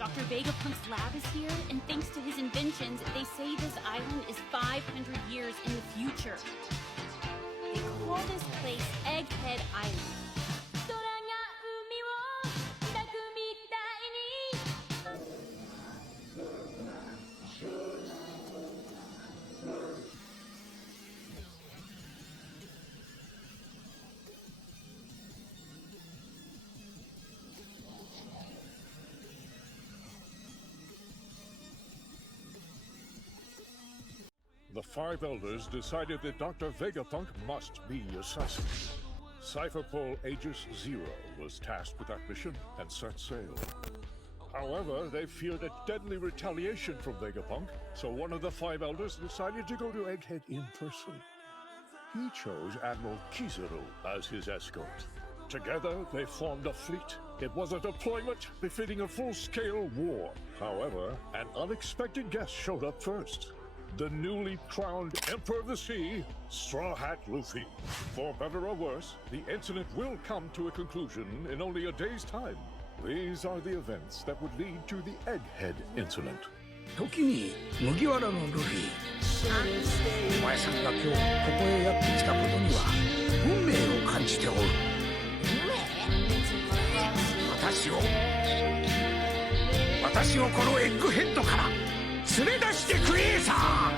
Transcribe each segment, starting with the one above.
Dr. Vegapunk's lab is here, and thanks to his inventions, they say this island is 500 years in the future. They call this place Egghead Island. The five elders decided that Dr. Vegapunk must be assassinated. Cypherpole Aegis Zero was tasked with that mission and set sail. However, they feared a deadly retaliation from Vegapunk, so one of the five elders decided to go to Egghead in person. He chose Admiral Kizaru as his escort. Together, they formed a fleet. It was a deployment befitting a full-scale war. However, an unexpected guest showed up first. The newly crowned Emperor of the Sea, Straw Hat Luffy. For better or worse, the incident will come to a conclusion in only a day's time. These are the events that would lead to the Egghead incident. 時に麦わらのルフィ、お前さんが今日ここへやってきたことには運命を感じておる。私をこのエッグヘッドから連れ出してくれさ。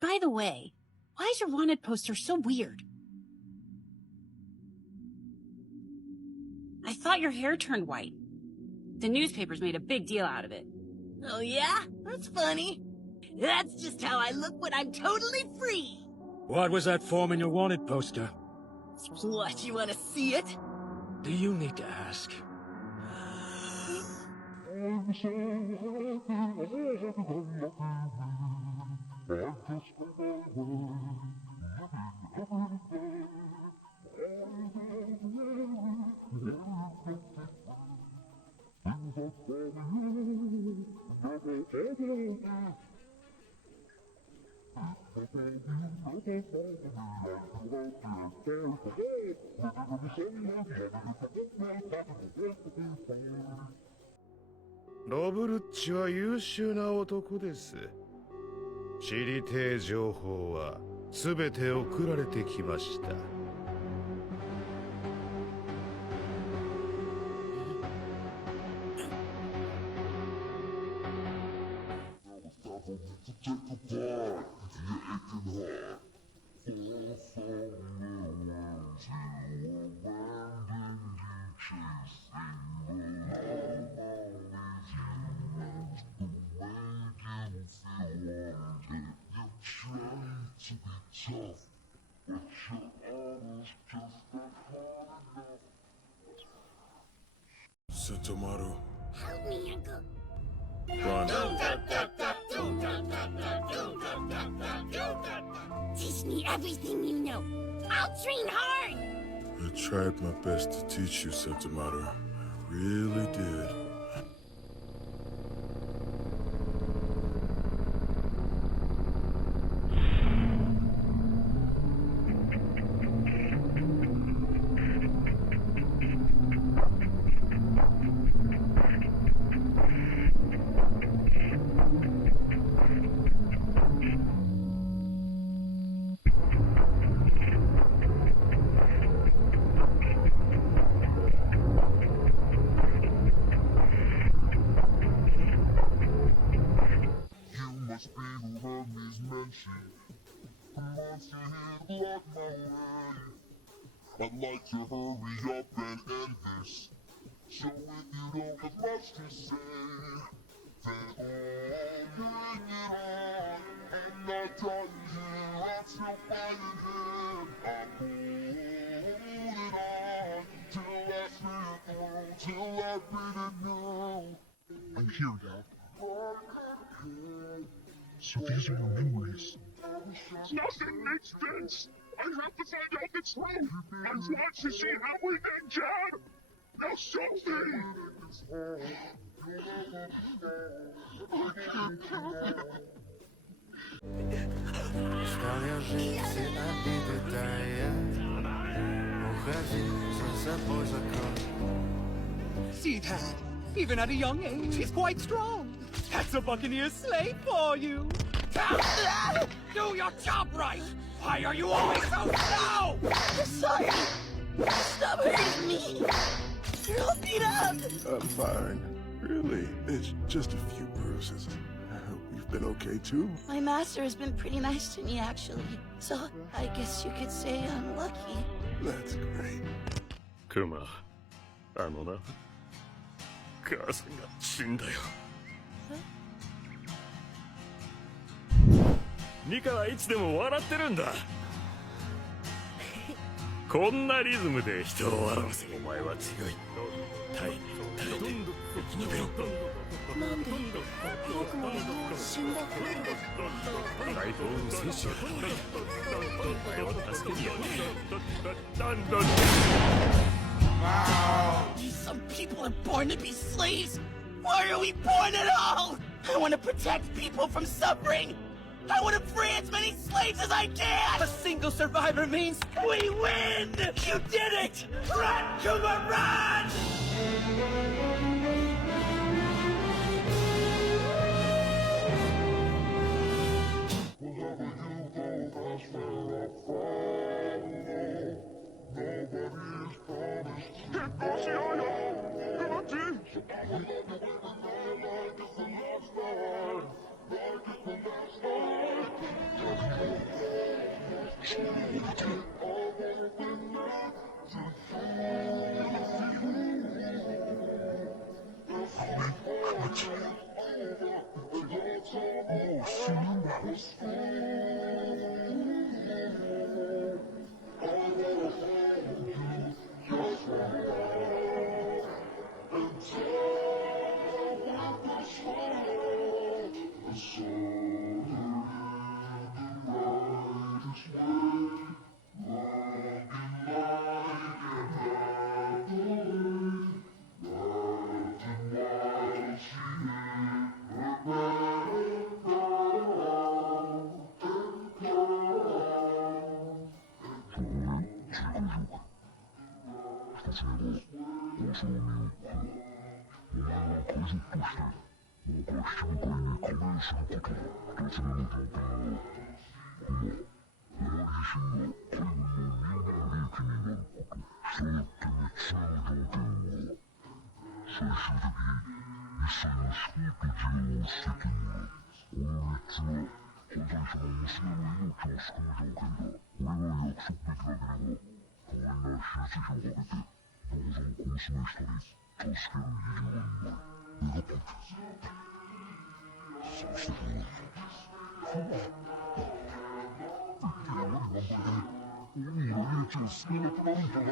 By the way, why is your wanted poster so weird? I thought your hair turned white. The newspapers made a big deal out of it. Oh yeah? That's funny. That's just how I look when I'm totally free. What was that form in your wanted poster? What, you wanna see it? Do you need to ask?ロブルッチは優秀な男です。知りてえ情報は全て送られてきました。Sentomaru. Help me, Uncle. Run. Teach me everything you know. I'll train hard. I tried my best to teach you, Sentomaru. I really did. I'd like to hurry up and end this. So if you don't have much to say, then bring it on. I'm not done here, I'm still fighting him. I'm holding on till I see it through, till I beat it new. I'm here, Doc. So these are your memories. Nothing makes sense. I have to find out the truth. I want to see everything, Dad. Now show me. Твоя жизнь все обиды тая. Уходи, за собой закрой. Sweetheart, Even at a young age, he's quite strong. That's a Buccaneer slave for you. Do your job right. Why are you always so slow? Sorry. Stop hurting me. You're all beat up. I'm fine. Really, it's just a few bruises. You've been okay too? My master has been pretty nice to me, actually. So I guess you could say I'm lucky. That's great. クマ、あのな、母さんが死んだよ。ニカはいつでも笑ってるんだ。こんなリズムで人を笑わせるお前は強い。耐えて生き延びろ。なんで僕も死んだ大東の戦士がお前を助けにやる。Some people are born to be slaves. Why are we born at all? I want to protect people from suffering. I want to free as many slaves as I can. A single survivor means We win! You did it! Run, Kuma, run! Sweet little happiness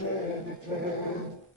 all the time.